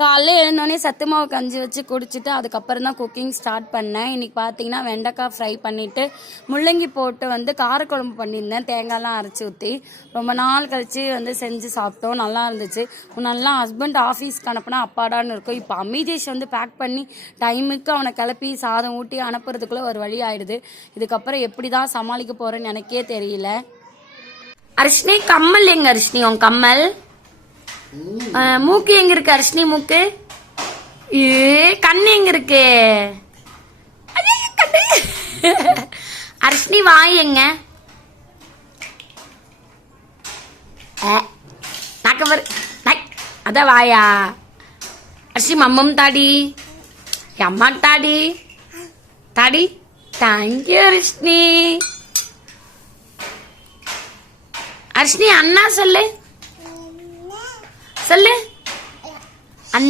காலைல எழுந்தோடனே சத்து மாவு கஞ்சி வச்சு குடிச்சிட்டு அதுக்கப்புறம் தான் குக்கிங் ஸ்டார்ட் பண்ணேன். இன்றைக்கி பார்த்தீங்கன்னா வெண்டைக்காய் ஃப்ரை பண்ணிவிட்டு முள்ளங்கி போட்டு வந்து காரக்குழம்பு பண்ணியிருந்தேன், தேங்காய்லாம் அரைச்சி ஊற்றி. ரொம்ப நாள் கழித்து வந்து செஞ்சு சாப்பிட்டோம், நல்லா இருந்துச்சு. நல்லா ஹஸ்பண்ட் ஆஃபீஸ்க்கு அனுப்புனா அப்பாடான்னு இருக்கும். இப்போ அமீதேஷ் வந்து பேக் பண்ணி டைமுக்கு அவனை கிளப்பி சாதம் ஊட்டி அனுப்புறதுக்குள்ளே ஒரு வழி ஆகிடுது. இதுக்கப்புறம் எப்படி தான் சமாளிக்க போகிறேன்னு எனக்கே தெரியல. அரிஷ்னி கம்மல் எங்க அரிஷ்னி? உன் கம்மல் மூக்கு எங்க இருக்கு அர்ஷினி? மூக்கு கண்ணு எங்க இருக்கு? அர்ஷினி வாய் எங்க? அதான் வாயா அர்ஷினி? மம்மம் தாடி, அம்மா தாடி தாடி. தேங்க்யூ அர்ஷினி. அர்ஷினி அண்ணா சொல்லு சொல்லு.